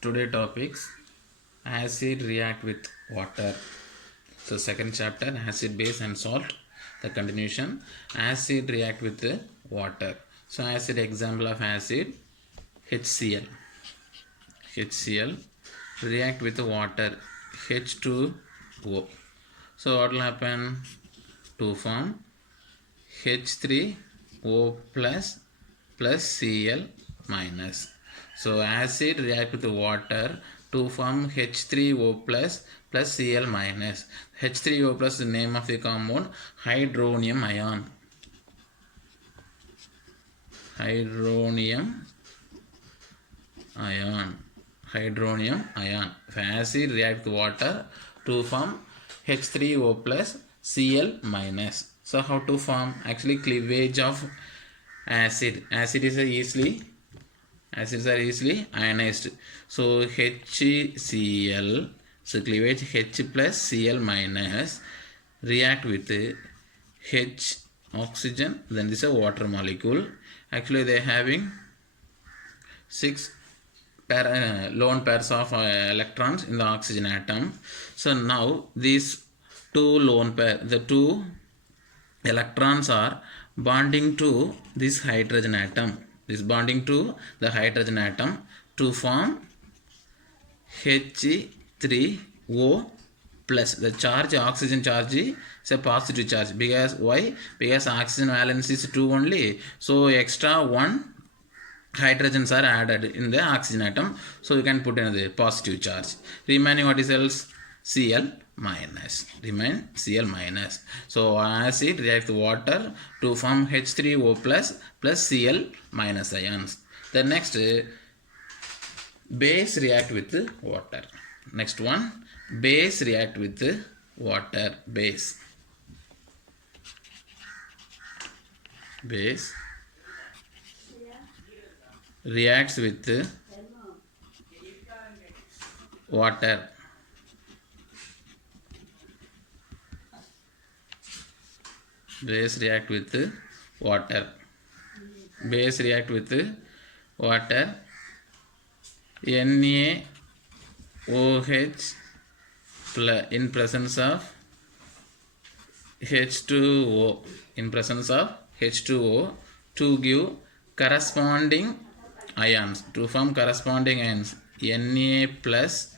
Today topics acid react with water. So second chapter acid base and salt. The continuation acid react with the water. So acid example of acid HCl. HCl react with the water H2O. So what will happen? To form H3O plus Cl minus. So acid react with water to form H3O plus Cl minus. H3O plus is the name of the compound hydronium ion. Hydronium ion. If acid react with water to form H3O plus Cl minus. So how to form? Actually cleavage of acid. Acids are easily ionized. So HCl, so cleavage H plus Cl minus react with H oxygen, then this is a water molecule. Actually they are having 6 lone pairs of electrons in the oxygen atom. So now these two lone pair, the two electrons are bonding to this hydrogen atom. This bonding to the hydrogen atom to form He3O plus. The charge, oxygen charge is a positive charge. Because why? Because oxygen valence is 2 only. So extra 1 hydrogens are added in the oxygen atom. So you can put in the positive charge. Remaining what is else? Cl minus. Remain Cl minus. So acid react with water to form H3O plus Cl minus ions. The next base react with water. Next one, base react with water. Base reacts with water. Base react with water. Base react with water. NaOH in presence of H2O. In presence of H2O to give corresponding ions. To form corresponding ions. Na plus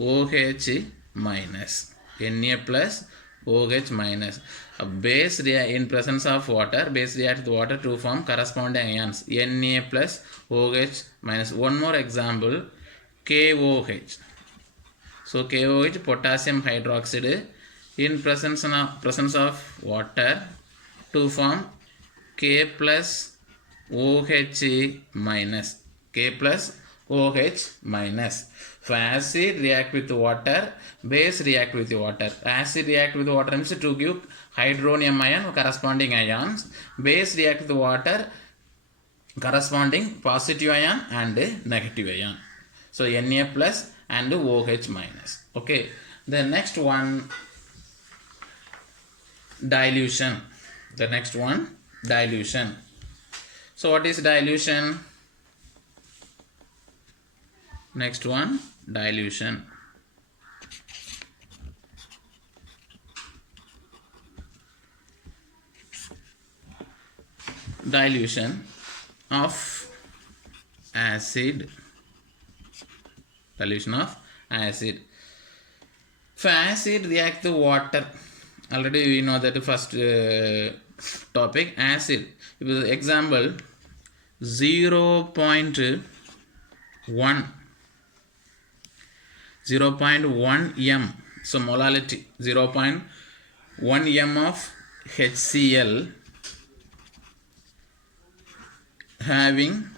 OH minus. Na plus OH minus. A base in presence of water, base react with water to form corresponding ions. Na plus OH minus. One more example, KOH. So KOH, potassium hydroxide, in presence of water to form K plus OH minus. K plus OH minus. So acid react with water, base react with water. Acid react with water means to give hydronium ion corresponding ions. Base react with water corresponding positive ion and negative ion. So Na plus and OH minus. Okay. The next one, dilution. The next one, dilution. So what is dilution? Next one, dilution. Dilution of acid. Dilution of acid. If acid react to water, already we know that the first topic, acid. Example 0.1 m. So molality 0.1 m of HCl having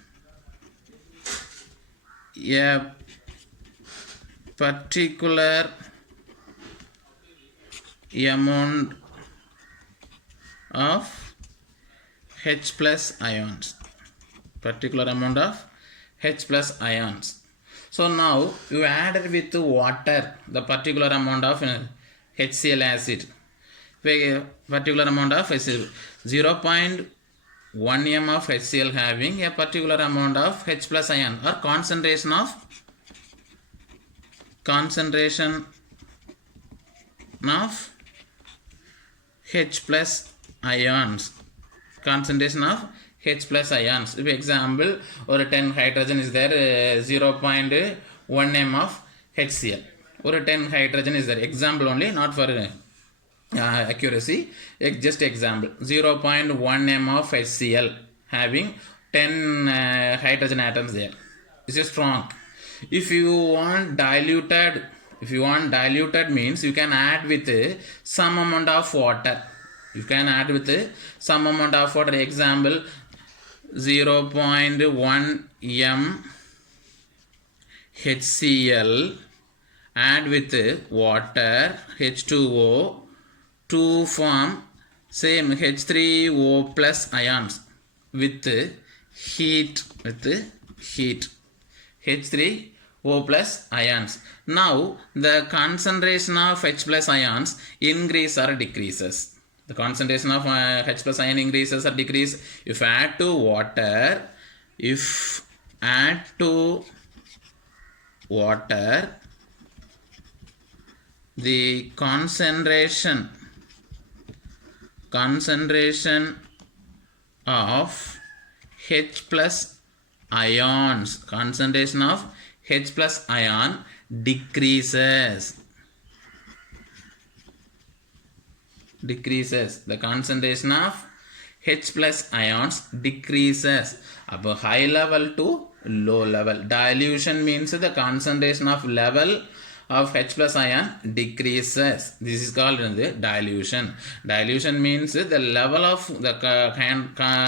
a particular amount of H plus ions. Particular amount of H plus ions. So now you added with water the particular amount of HCl acid. Particular amount of 0.1 1 m of HCl having a particular amount of H plus ion or concentration of H plus ions. Concentration of H plus ions. If example, or 10 hydrogen is there, 0.1 m of HCl. Or 10 hydrogen is there. Example only, not for accuracy. Just example. 0.1 m of HCl having 10 hydrogen atoms there. This is strong. If you want diluted means you can add with some amount of water. You can add with some amount of water. Example, 0.1 m HCl add with water H2O to form same H3O plus ions with heat. H3O plus ions. Now the concentration of H plus ions increase or decreases. The concentration of H plus ion increases or decreases if add to water. The concentration of H plus ions, concentration of H plus ion decreases. The concentration of H plus ions decreases. Above high level to low level. Dilution means the concentration of level of H plus ion decreases. This is called the dilution. Dilution means the level of the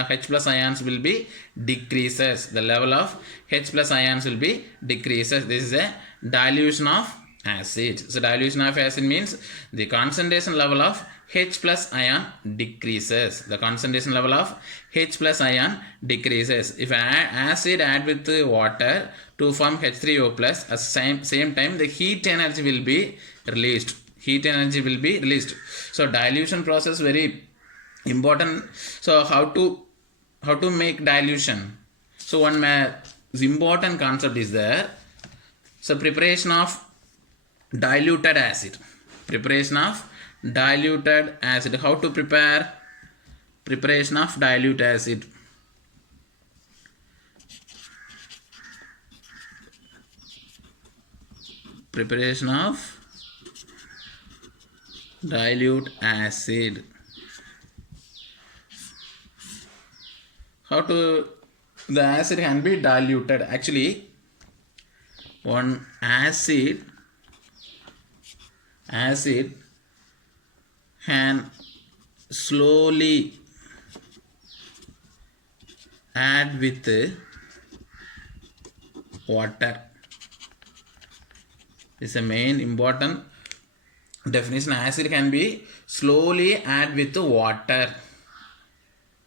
H plus ions will be decreases. The level of H plus ions will be decreases. This is a dilution of acid. So dilution of acid means the concentration level of H plus ion decreases. The concentration level of H plus ion decreases. If acid add with water to form H3O plus, at same time the heat energy will be released. So dilution process very important. So how to make dilution? So one important concept is there. So preparation of diluted acid. How to prepare? Preparation of dilute acid. How to the acid can be diluted? Actually, one acid can slowly add with water. This is a main important definition. Acid can be slowly add with water.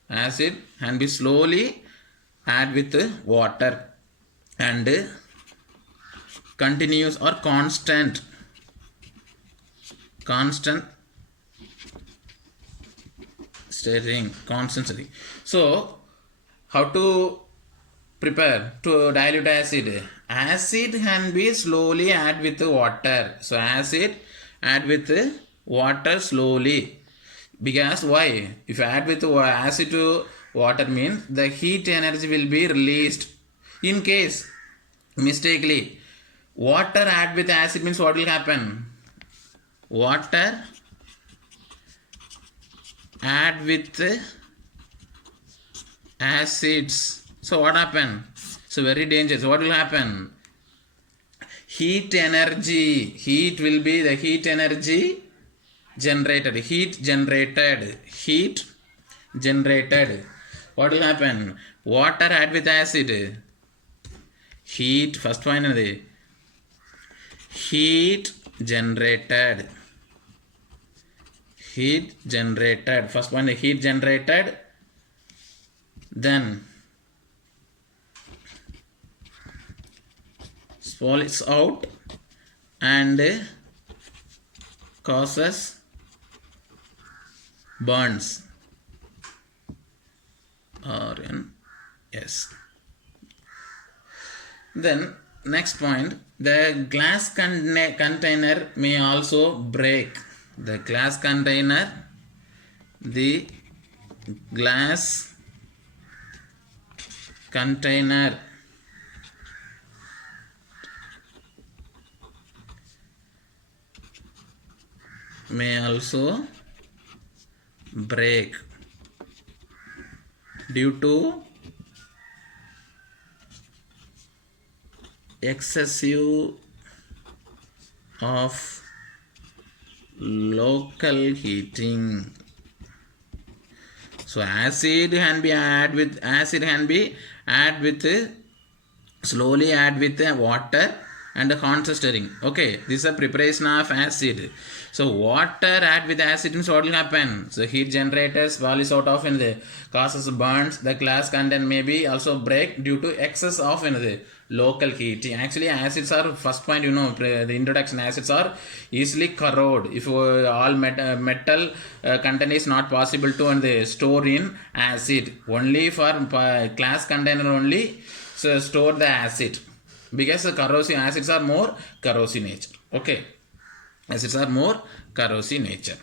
Acid can be slowly add with water and continuous or constant stirring. So how to prepare to dilute acid? Acid can be slowly add with water. So acid add with water slowly. Because why? If you add with acid to water means the heat energy will be released. In case mistakenly water add with acid means what will happen? Water add with acids. So what happen? So very dangerous. What will happen? Heat will be the heat energy generated. What will happen? Water add with acid. Heat. First point is the heat generated. First one, the heat generated. Then spalls out and causes burns. minus. Then next point, the glass container may also break. The glass container, the glass container may also break due to excessive of local heating. So acid can be slowly add with water and constant stirring. Okay, this is a preparation of acid. So water add with acid, means what will happen? So heat generators valley sort of in the causes burns. The glass content may be also break due to excess of in the local heating. Actually acids are, first point, the introduction, acids are easily corrode. If all metal content is not possible to store in acid, only for glass container only, so store the acid, because the corrosive acids are more corrosive nature. Okay, acids are more corrosive nature.